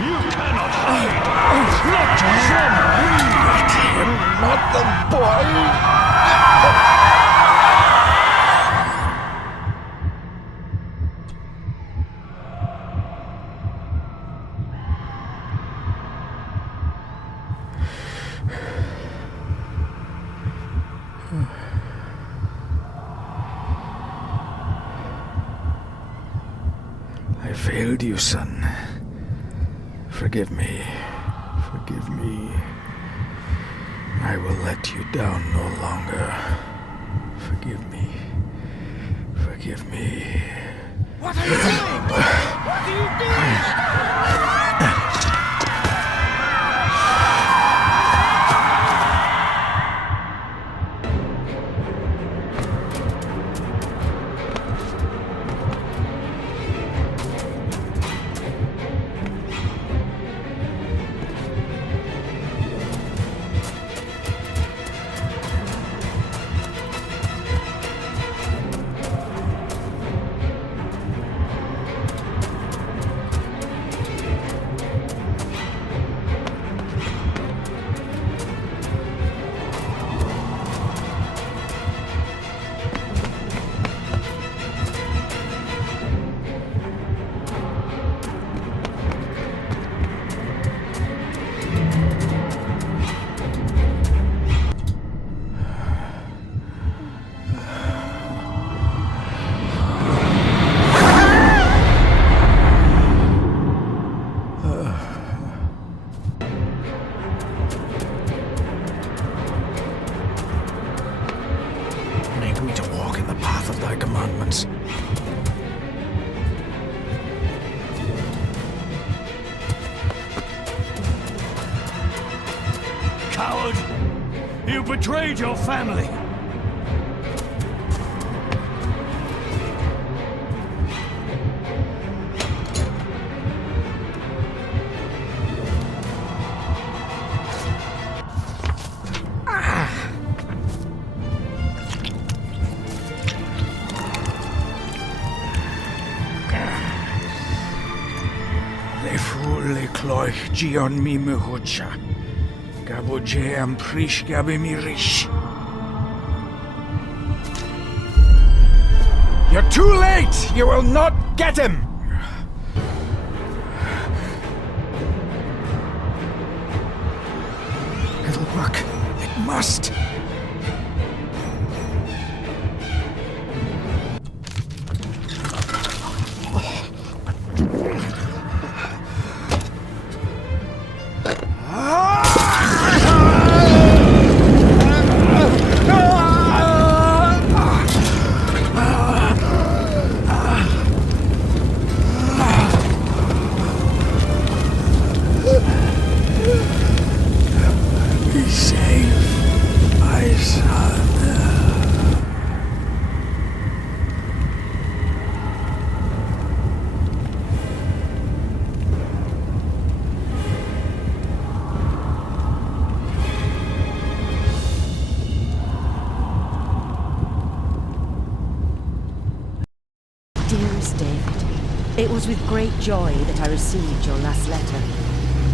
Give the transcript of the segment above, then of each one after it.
You cannot hide! Not from me! Not the boy! I failed you, son. Forgive me. Forgive me. I will let you down no longer. Forgive me. Forgive me. What are you doing? What are you doing? Make me to walk in the path of thy commandments. Coward! You betrayed your family! Le cloich gion mi muhucha. Gabo am prish gabi mi rish. You're too late! You will not get him! It'll work. It must. Be safe, my son. Dearest David, it was with great joy that I received your last letter.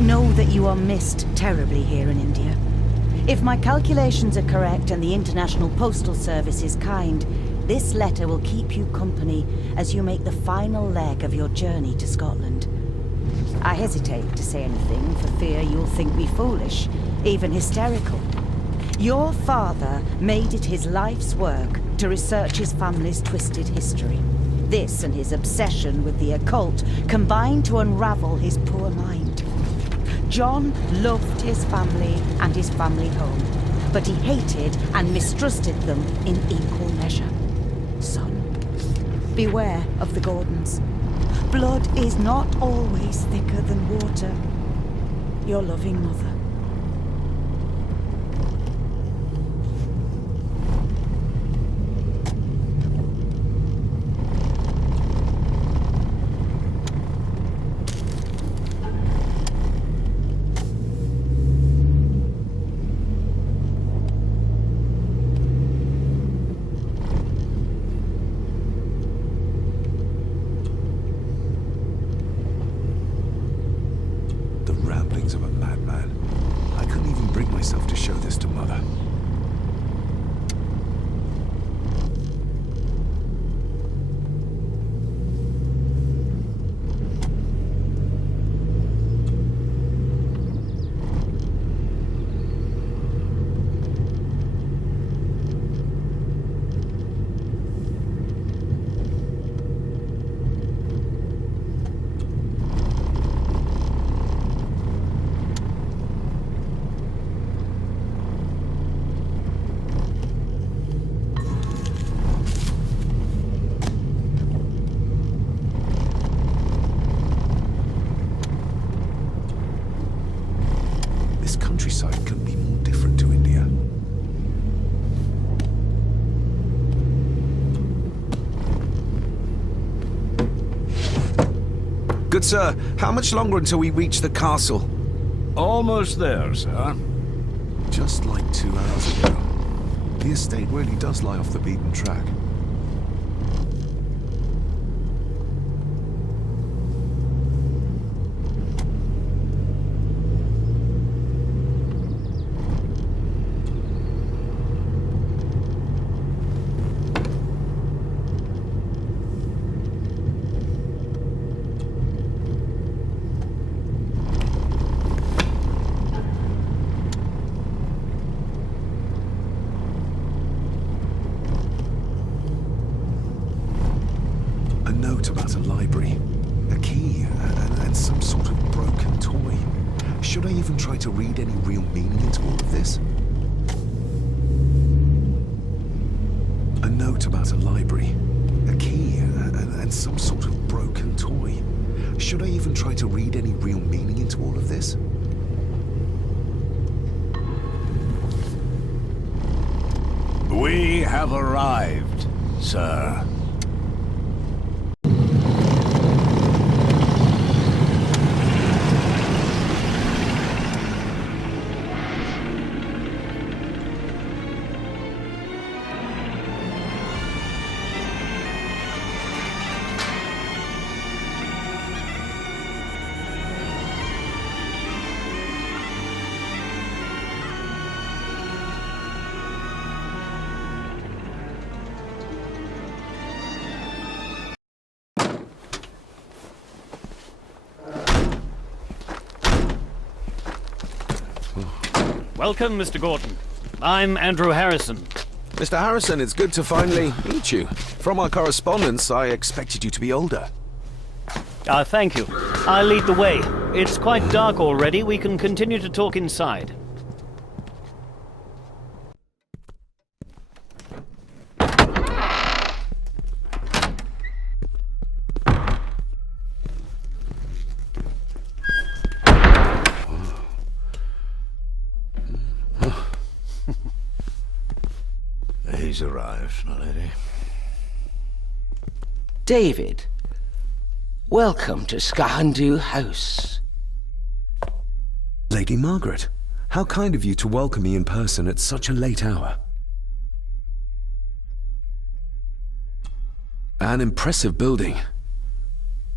Know that you are missed terribly here in India. If my calculations are correct and the International Postal Service is kind, this letter will keep you company as you make the final leg of your journey to Scotland. I hesitate to say anything for fear you'll think me foolish, even hysterical. Your father made it his life's work to research his family's twisted history. This and his obsession with the occult combined to unravel his poor mind. John loved his family and his family home, but he hated and mistrusted them in equal measure. Son, beware of the Gordons. Blood is not always thicker than water. Your loving mother. ramblings of a madman. I couldn't even bring myself to show this to Mother. This countryside couldn't be more different to India. Good sir, how much longer until we reach the castle? Almost there, sir. Just like 2 hours ago. The estate really does lie off the beaten track. A note about a library, a key, and some sort of broken toy. Should I even try to read any real meaning into all of this? A note about a library, a key, and some sort of broken toy. Should I even try to read any real meaning into all of this? We have arrived, sir. Welcome, Mr. Gordon. I'm Andrew Harrison. Mr. Harrison, it's good to finally meet you. From our correspondence, I expected you to be older. Thank you. I'll lead the way. It's quite dark already. We can continue to talk inside. He's arrived, my lady. David, welcome to Skahandu House. Lady Margaret, how kind of you to welcome me in person at such a late hour. An impressive building.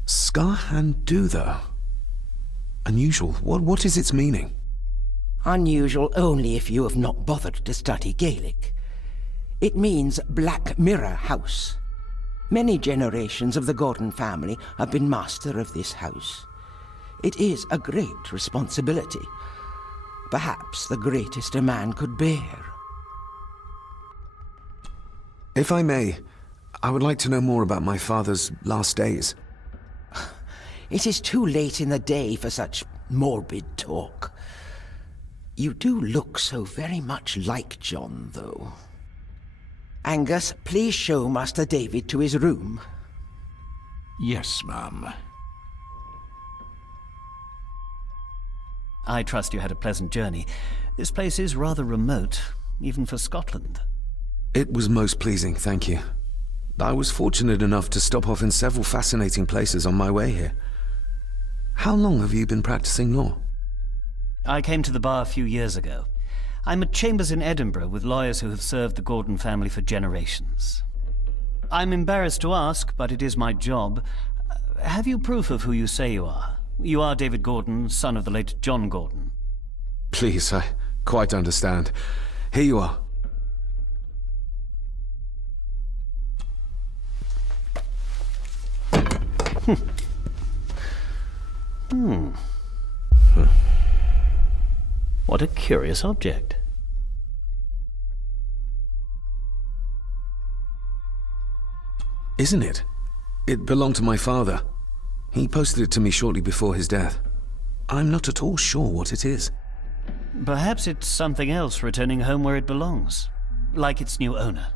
Skahandu, though. Unusual. What is its meaning? Unusual only if you have not bothered to study Gaelic. It means Black Mirror House. Many generations of the Gordon family have been master of this house. It is a great responsibility. Perhaps the greatest a man could bear. If I may, I would like to know more about my father's last days. It is too late in the day for such morbid talk. You do look so very much like John, though. Angus, please show Master David to his room. Yes, ma'am. I trust you had a pleasant journey. This place is rather remote, even for Scotland. It was most pleasing, thank you. I was fortunate enough to stop off in several fascinating places on my way here. How long have you been practicing law? I came to the bar a few years ago. I'm at chambers in Edinburgh with lawyers who have served the Gordon family for generations. I'm embarrassed to ask, but it is my job. Have you proof of who you say you are? You are David Gordon, son of the late John Gordon. Please, I quite understand. Here you are. What a curious object. Isn't it? It belonged to my father. He posted it to me shortly before his death. I'm not at all sure what it is. Perhaps it's something else returning home where it belongs, like its new owner.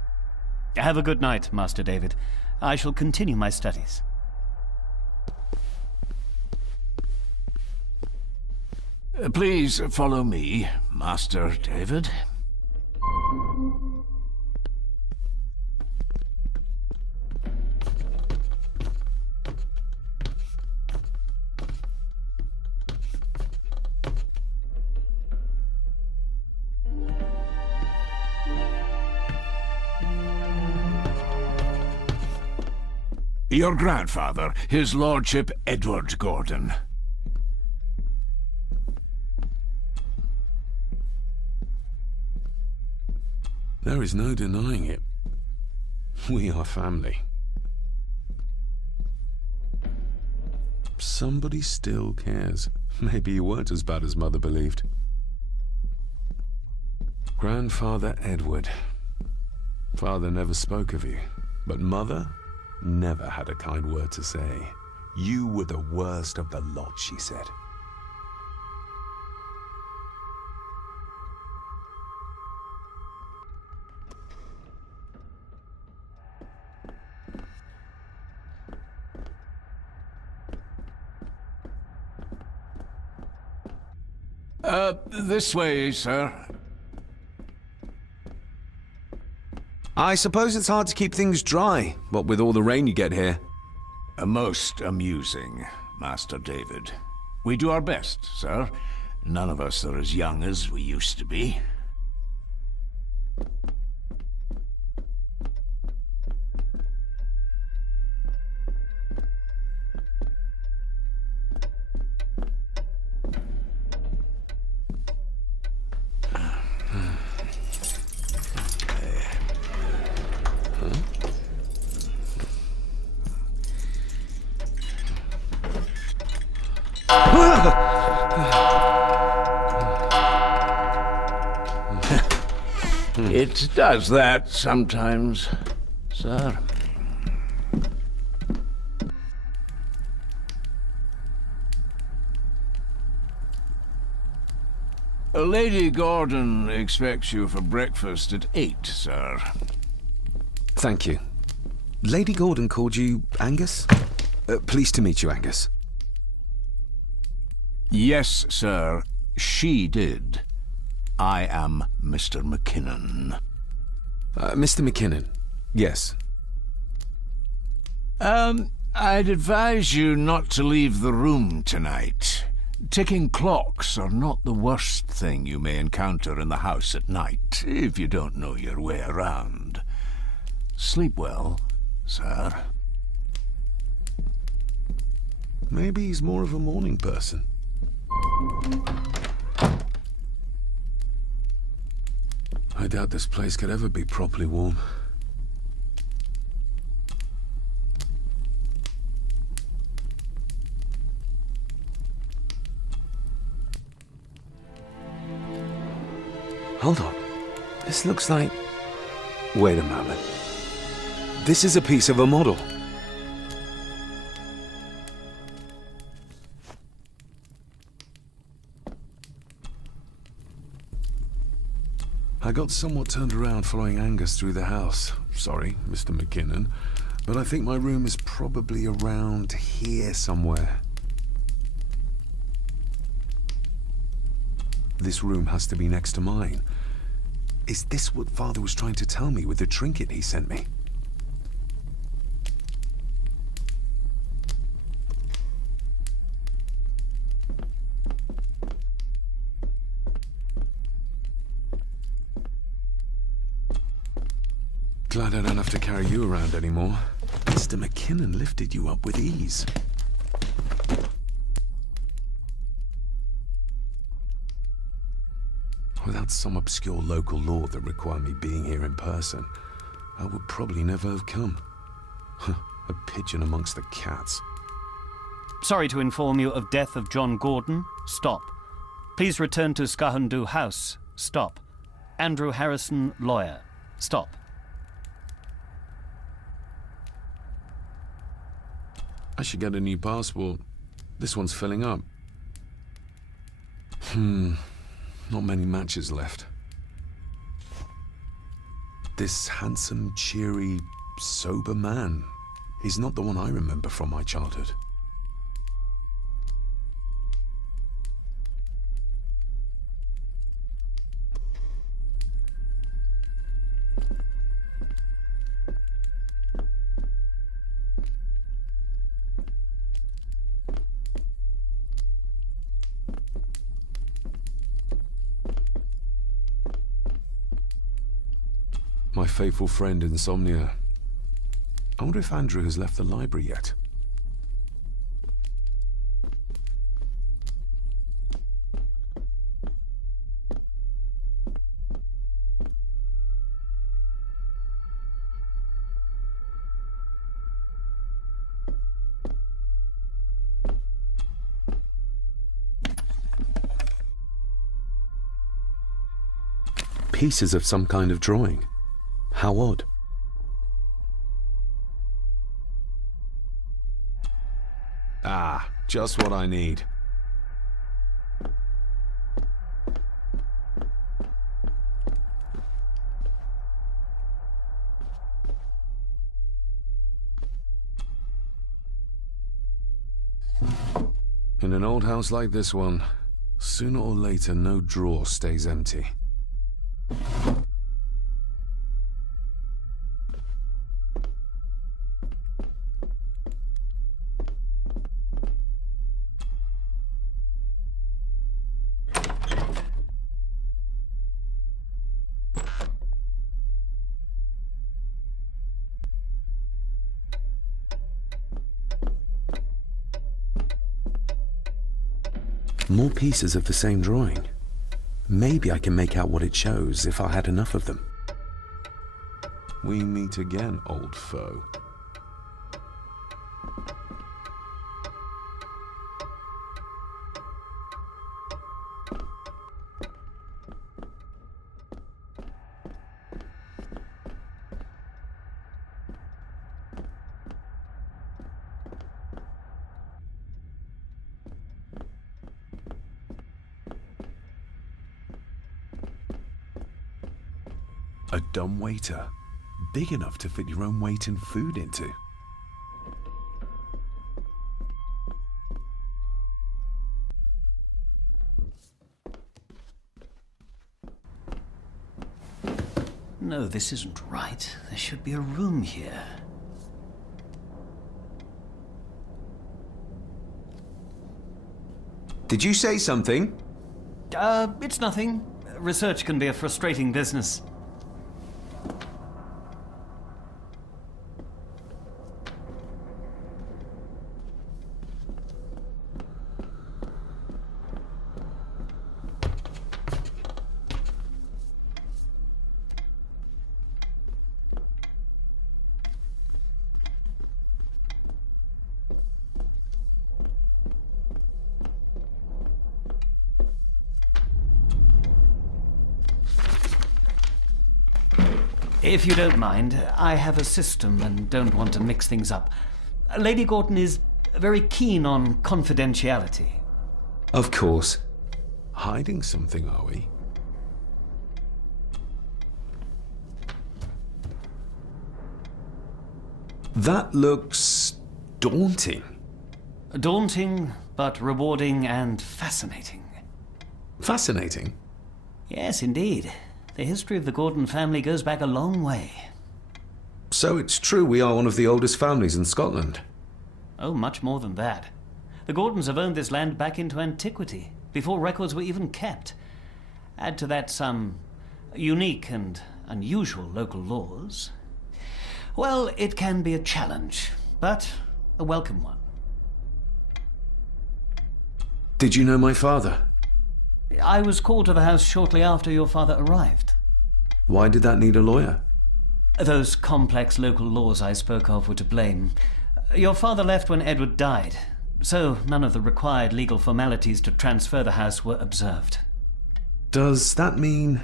Have a good night, Master David. I shall continue my studies. Please follow me, Master David. Your grandfather, his lordship Edward Gordon. There is no denying it. We are family. Somebody still cares. Maybe you weren't as bad as Mother believed. Grandfather Edward. Father never spoke of you, but Mother never had a kind word to say. You were the worst of the lot, she said. This way, sir. I suppose it's hard to keep things dry, what with all the rain you get here. Most amusing, Master David. We do our best, sir. None of us are as young as we used to be. It does that sometimes, sir. Lady Gordon expects you for breakfast at 8, sir. Thank you. Lady Gordon called you Angus? Pleased to meet you, Angus. Yes, sir. She did. I am Mr. McKinnon. Mr. McKinnon, yes. I'd advise you not to leave the room tonight. Ticking clocks are not the worst thing you may encounter in the house at night, if you don't know your way around. Sleep well, sir. Maybe he's more of a morning person. I doubt this place could ever be properly warm. Hold on. This looks like... Wait a moment. This is a piece of a model. I got somewhat turned around following Angus through the house. Sorry, Mr. McKinnon, but I think my room is probably around here somewhere. This room has to be next to mine. Is this what Father was trying to tell me with the trinket he sent me? Glad I don't have to carry you around anymore. Mr. McKinnon lifted you up with ease. Without some obscure local law that required me being here in person, I would probably never have come. A pigeon amongst the cats. Sorry to inform you of death of John Gordon. Stop. Please return to Skahundu House. Stop. Andrew Harrison, lawyer. Stop. I should get a new passport. This one's filling up. Not many matches left. This handsome, cheery, sober man. He's not the one I remember from my childhood. My faithful friend Insomnia. I wonder if Andrew has left the library yet. Pieces of some kind of drawing. How odd. Ah, just what I need. In an old house like this one, sooner or later no drawer stays empty. More pieces of the same drawing. Maybe I can make out what it shows if I had enough of them. We meet again, old foe. A dumb waiter, big enough to fit your own weight and food into. No, this isn't right. There should be a room here. Did you say something? It's nothing. Research can be a frustrating business. If you don't mind, I have a system and don't want to mix things up. Lady Gordon is very keen on confidentiality. Of course. Hiding something, are we? That looks daunting. Daunting, but rewarding and fascinating. Fascinating. Yes, indeed. The history of the Gordon family goes back a long way. So it's true we are one of the oldest families in Scotland. Oh, much more than that. The Gordons have owned this land back into antiquity, before records were even kept. Add to that some unique and unusual local laws. Well, it can be a challenge, but a welcome one. Did you know my father? I was called to the house shortly after your father arrived. Why did that need a lawyer? Those complex local laws I spoke of were to blame. Your father left when Edward died, so none of the required legal formalities to transfer the house were observed. Does that mean...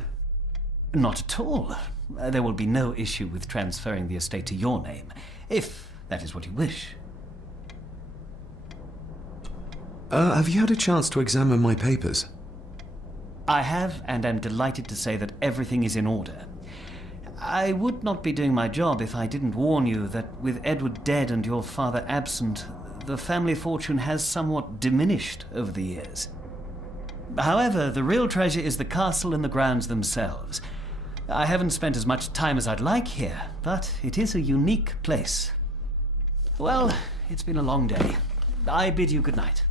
Not at all. There will be no issue with transferring the estate to your name, if that is what you wish. Have you had a chance to examine my papers? I have, and am delighted to say that everything is in order. I would not be doing my job if I didn't warn you that with Edward dead and your father absent, the family fortune has somewhat diminished over the years. However, the real treasure is the castle and the grounds themselves. I haven't spent as much time as I'd like here, but it is a unique place. Well, it's been a long day. I bid you good night.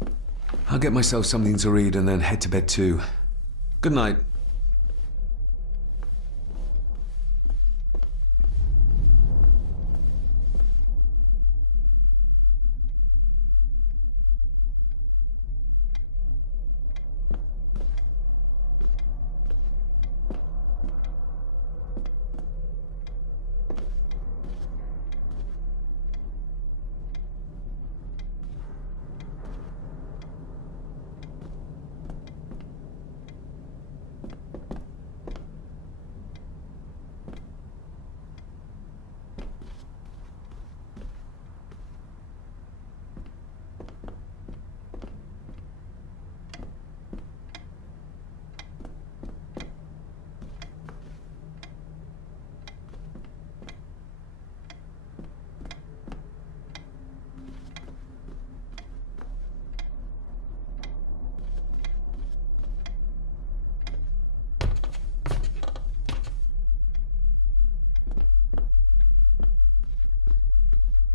I'll get myself something to read and then head to bed too. Good night.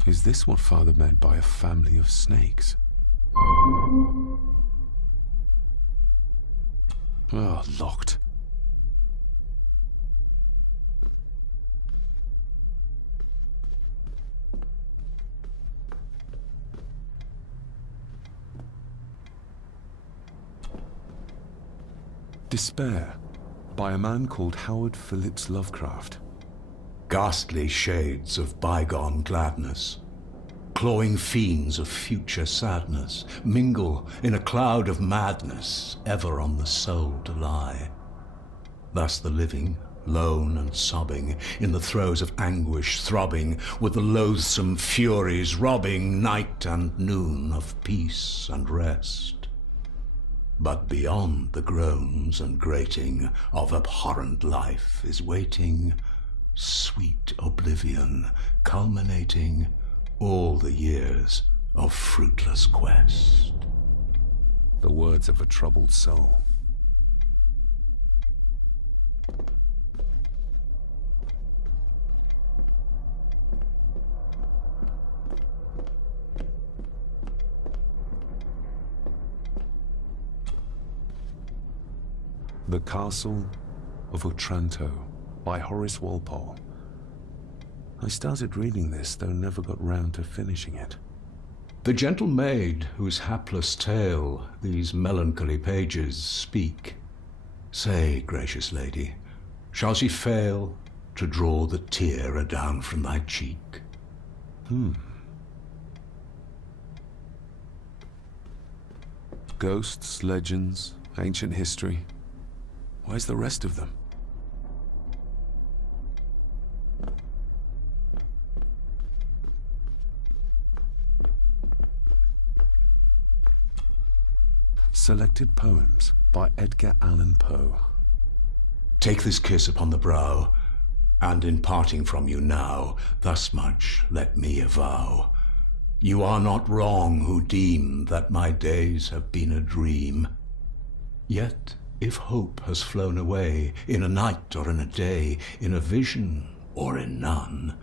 Is this what Father meant by a family of snakes? Oh, locked. Despair, by a man called Howard Phillips Lovecraft. Ghastly shades of bygone gladness, clawing fiends of future sadness, mingle in a cloud of madness, ever on the soul to lie. Thus the living, lone and sobbing, in the throes of anguish throbbing, with the loathsome furies robbing night and noon of peace and rest. But beyond the groans and grating of abhorrent life is waiting sweet oblivion, culminating all the years of fruitless quest. The words of a troubled soul. The Castle of Otranto by Horace Walpole. I started reading this, though never got round to finishing it. The gentle maid whose hapless tale these melancholy pages speak. Say, gracious lady, shall she fail to draw the tear adown from thy cheek? Ghosts, legends, ancient history. Where's the rest of them? Selected Poems by Edgar Allan Poe. Take this kiss upon the brow, and in parting from you now, thus much let me avow. You are not wrong who deem that my days have been a dream. Yet, if hope has flown away, in a night or in a day, in a vision or in none,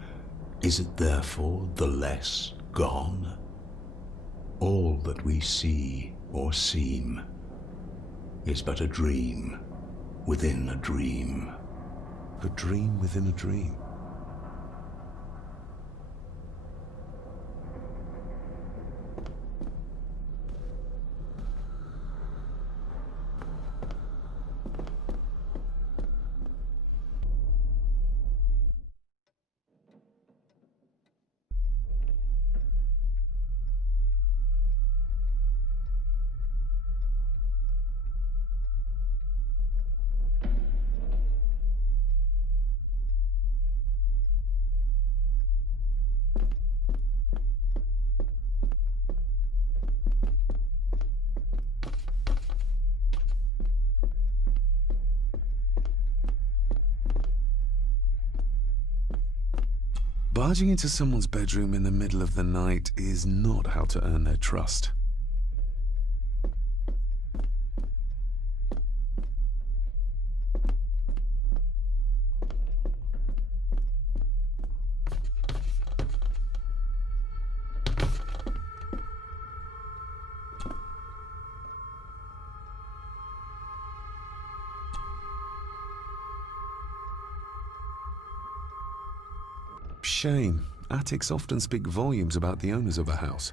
is it therefore the less gone? All that we see or seem is but a dream within a dream. A dream within a dream. Barging into someone's bedroom in the middle of the night is not how to earn their trust. Shame. Attics often speak volumes about the owners of a house.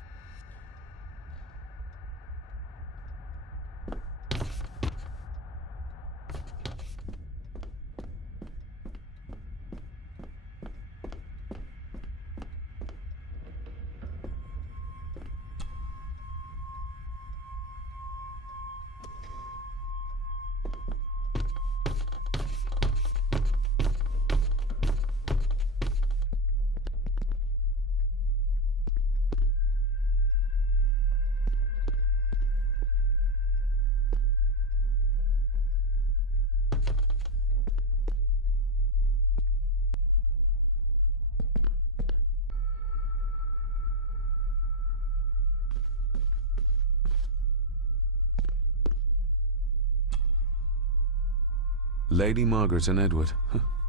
Lady Margaret and Edward.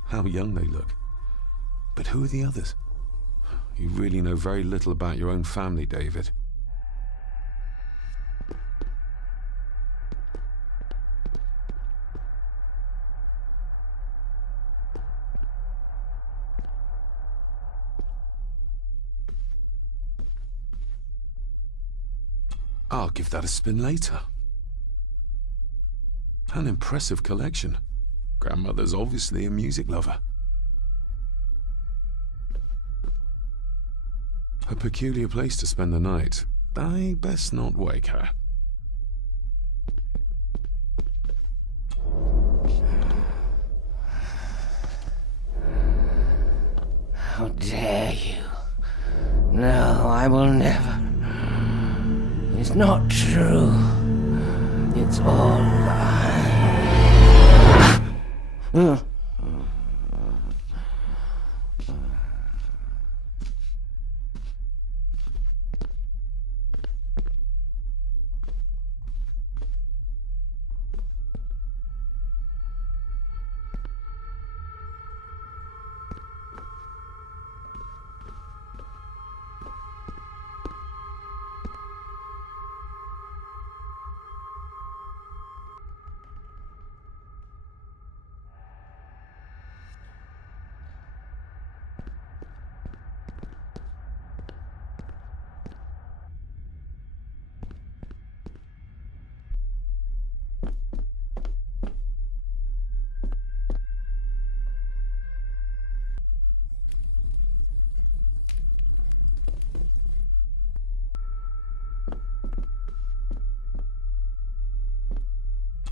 How young they look. But who are the others? You really know very little about your own family, David. I'll give that a spin later. An impressive collection. Grandmother's obviously a music lover. A peculiar place to spend the night. I best not wake her. How dare you? No, I will never. It's not true. It's all lies.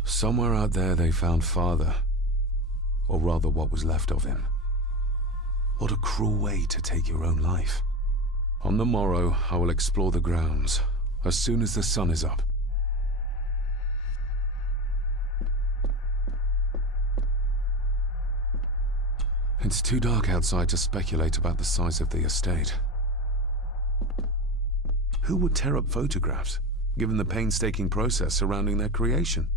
Somewhere out there they found Father. Or rather what was left of him. What a cruel way to take your own life. On the morrow, I will explore the grounds, as soon as the sun is up. It's too dark outside to speculate about the size of the estate. Who would tear up photographs, given the painstaking process surrounding their creation?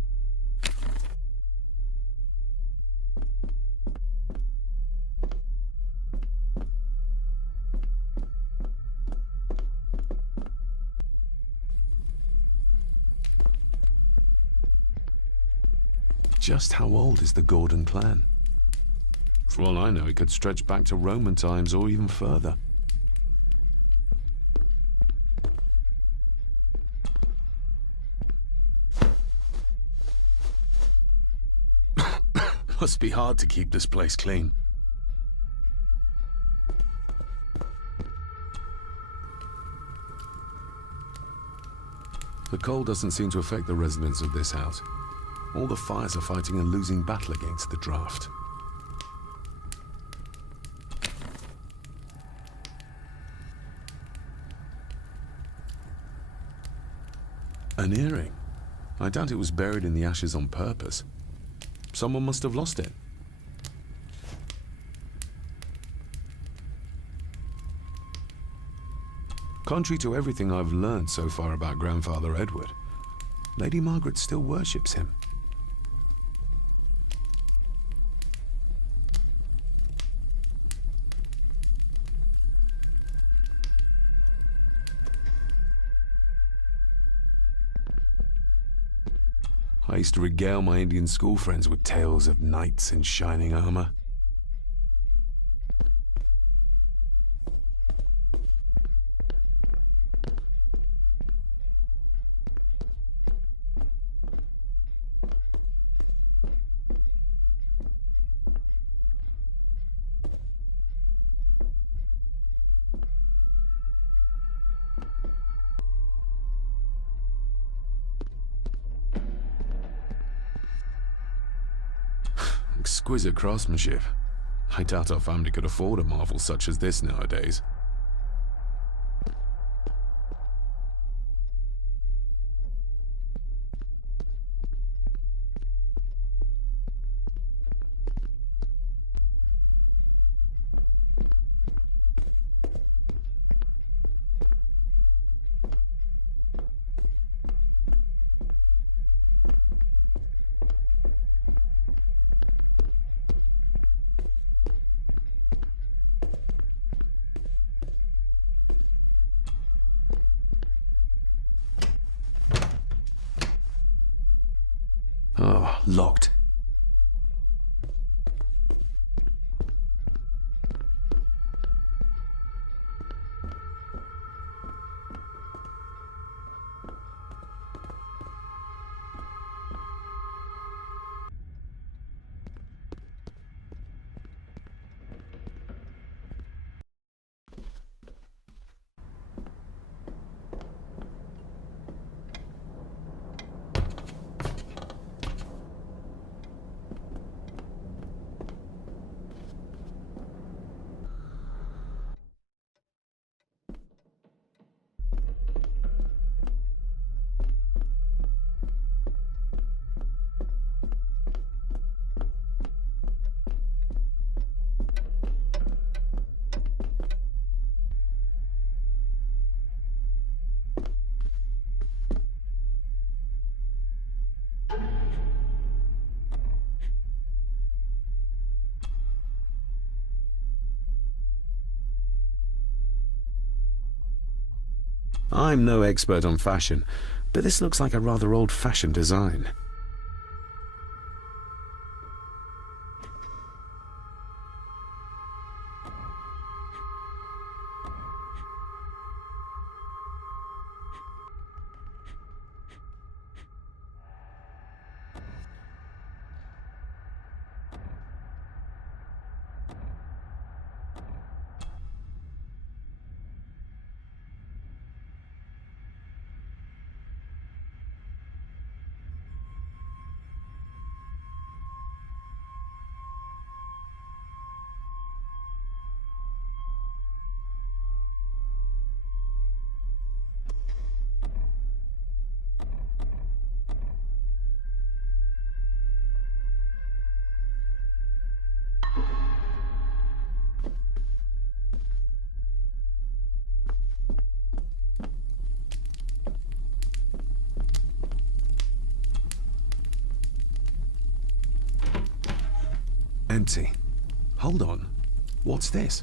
Just how old is the Gordon clan? For all I know, it could stretch back to Roman times or even further. Must be hard to keep this place clean. The cold doesn't seem to affect the residents of this house. All the fires are fighting a losing battle against the draft. An earring. I doubt it was buried in the ashes on purpose. Someone must have lost it. Contrary to everything I've learned so far about Grandfather Edward, Lady Margaret still worships him. I used to regale my Indian school friends with tales of knights in shining armor. Exquisite craftsmanship. I doubt our family could afford a marvel such as this nowadays. Oh, locked. I'm no expert on fashion, but this looks like a rather old-fashioned design. Empty. Hold on. What's this?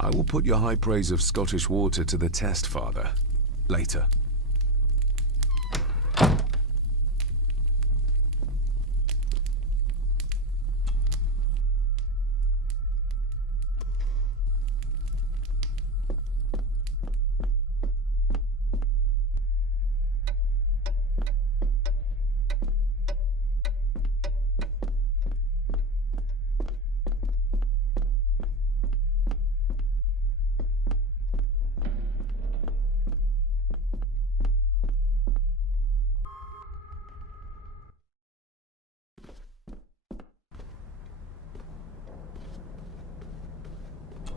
I will put your high praise of Scottish water to the test, Father. Later.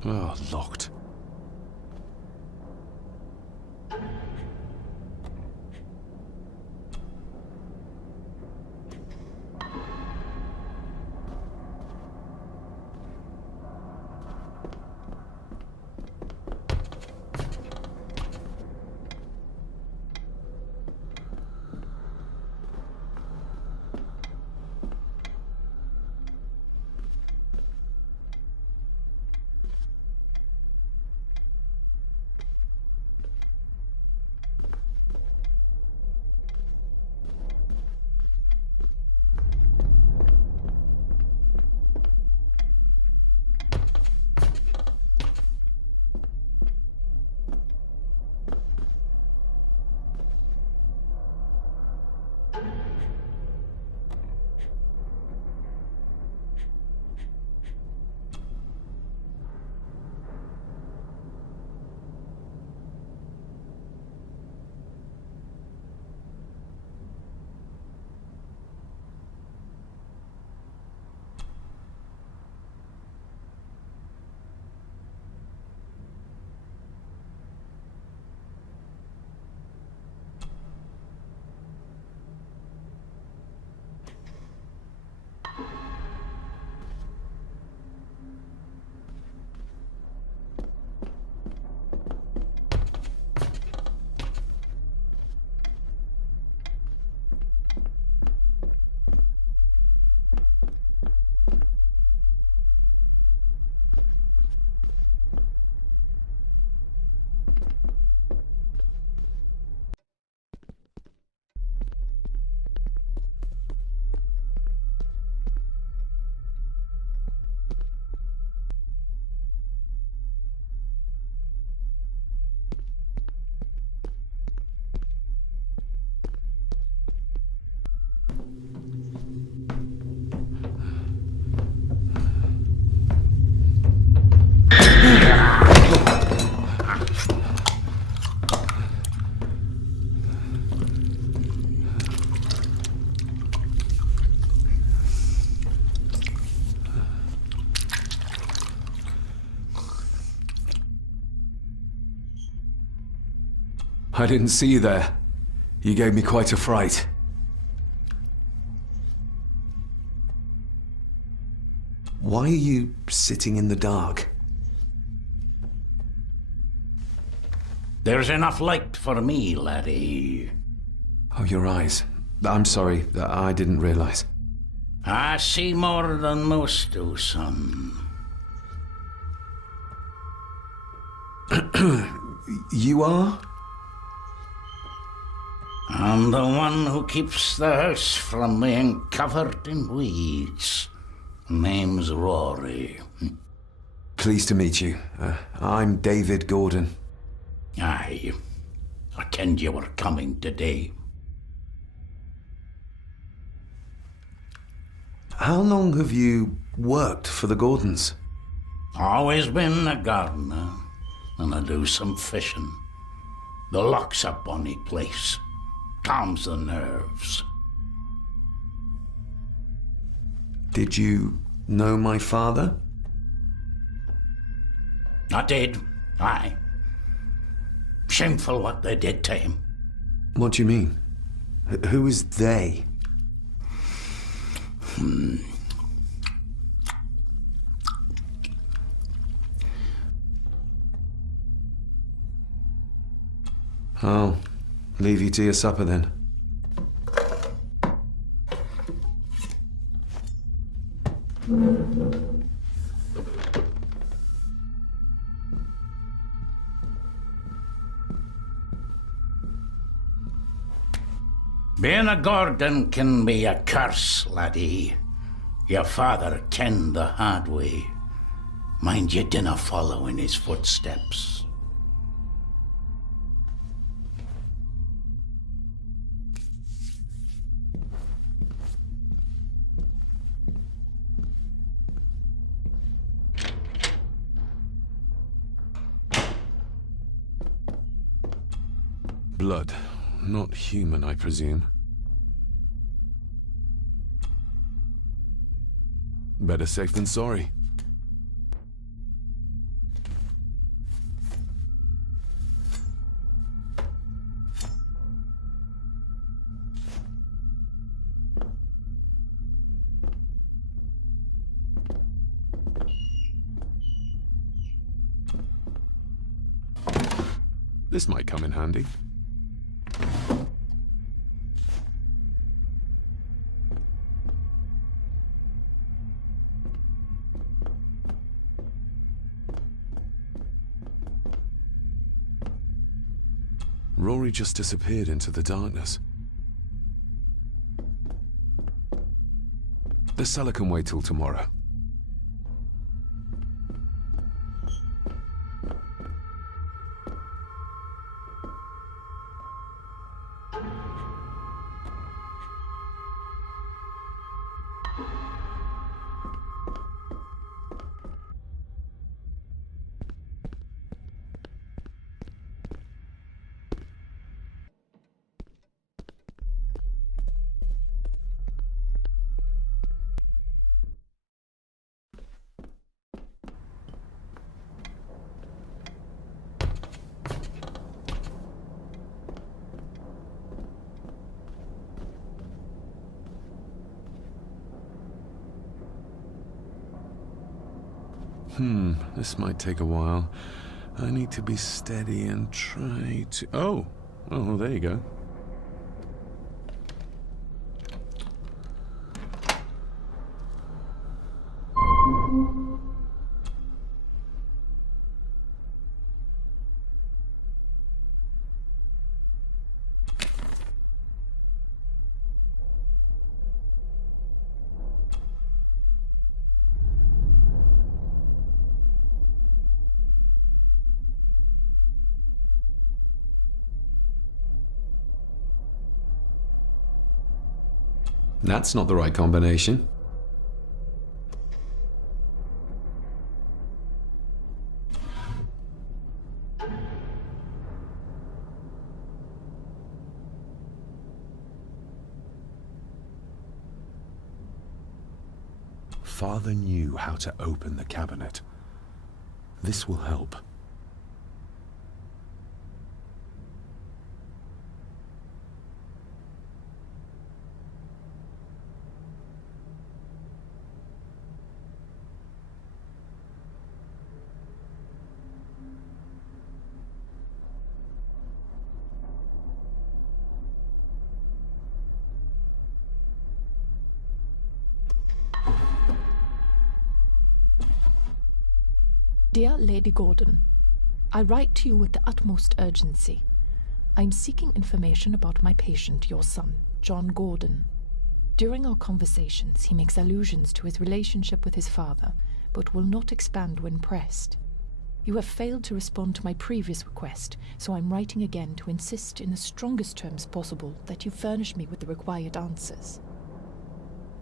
Oh, locked. I didn't see you there. You gave me quite a fright. Why are you sitting in the dark? There's enough light for me, laddie. Oh, your eyes. I'm sorry, I didn't realize. I see more than most do, son. You are? I'm the one who keeps the house from being covered in weeds. Name's Rory. Pleased to meet you. I'm David Gordon. Aye. I kenned you were coming today. How long have you worked for the Gordons? Always been a gardener, and I do some fishing. The loch's a bonny place. Calms the nerves. Did you know my father? I did, aye. Shameful what they did to him. What do you mean? Who is they? I'll leave you to your supper then. Being a Gordon can be a curse, laddie. Your father kenned the hard way. Mind you dinna follow in his footsteps. Blood. Not human, I presume. Better safe than sorry. This might come in handy. Rory just disappeared into the darkness. The cellar can wait till tomorrow. This might take a while. I need to be steady and try to... Oh, well, there you go. That's not the right combination. Father knew how to open the cabinet. This will help. Dear Lady Gordon, I write to you with the utmost urgency. I am seeking information about my patient, your son, John Gordon. During our conversations, he makes allusions to his relationship with his father, but will not expand when pressed. You have failed to respond to my previous request, so I'm writing again to insist in the strongest terms possible that you furnish me with the required answers.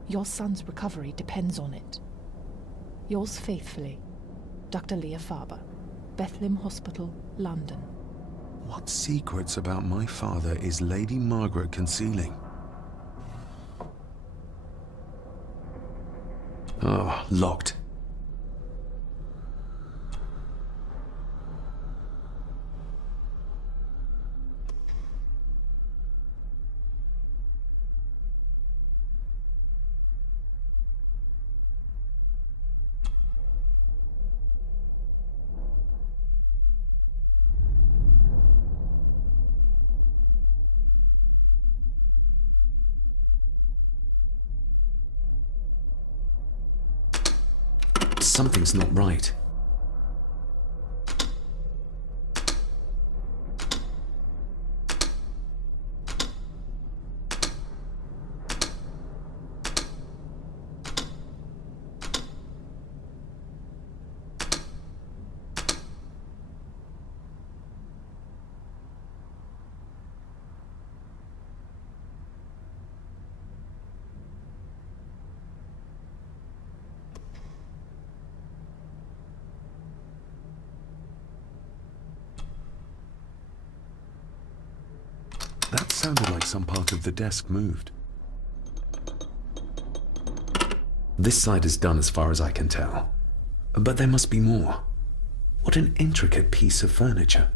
Your son's recovery depends on it. Yours faithfully, Dr. Leah Farber, Bethlehem Hospital, London. What secrets about my father is Lady Margaret concealing? Oh, locked. Something's not right. That sounded like some part of the desk moved. This side is done as far as I can tell. But there must be more. What an intricate piece of furniture.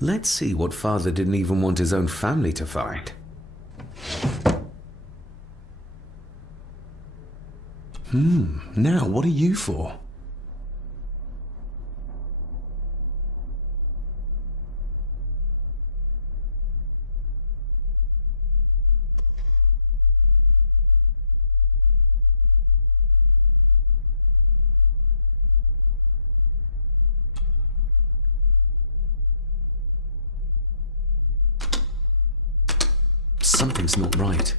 Let's see what father didn't even want his own family to find. Now what are you for? Something's not right.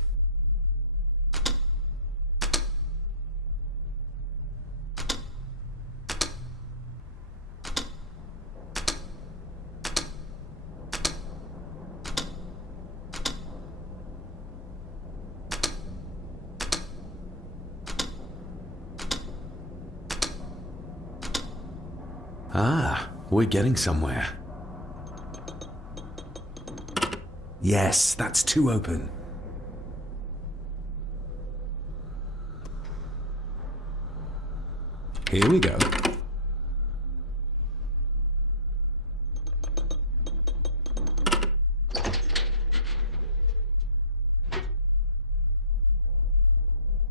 Ah, we're getting somewhere. Yes, that's two open. Here we go.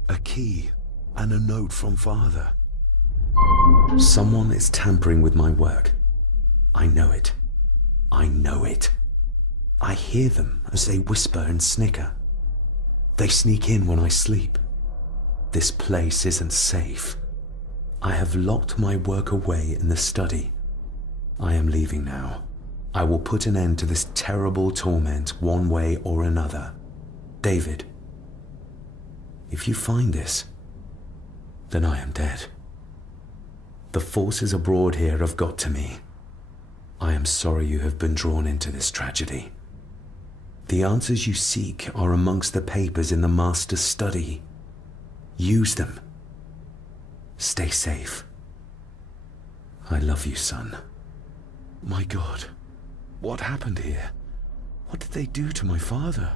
A key and a note from father. Someone is tampering with my work. I know it. I know it. I hear them as they whisper and snicker. They sneak in when I sleep. This place isn't safe. I have locked my work away in the study. I am leaving now. I will put an end to this terrible torment one way or another. David, if you find this, then I am dead. The forces abroad here have got to me. I am sorry you have been drawn into this tragedy. The answers you seek are amongst the papers in the Master's study. Use them. Stay safe. I love you, son. My God, what happened here? What did they do to my father?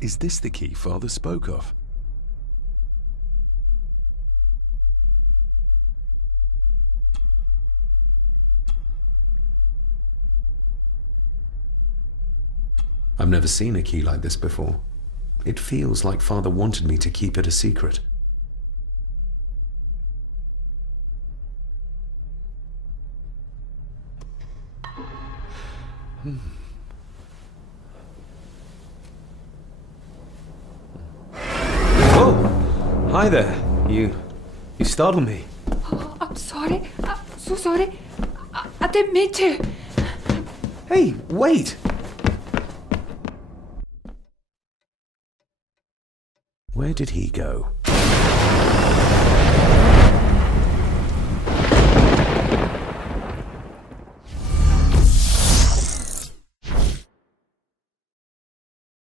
Is this the key Father spoke of? I've never seen a key like this before. It feels like Father wanted me to keep it a secret. Oh! Hi there. You startled me. Oh, I'm sorry. I'm so sorry. I didn't mean to. Hey, wait! Where did he go?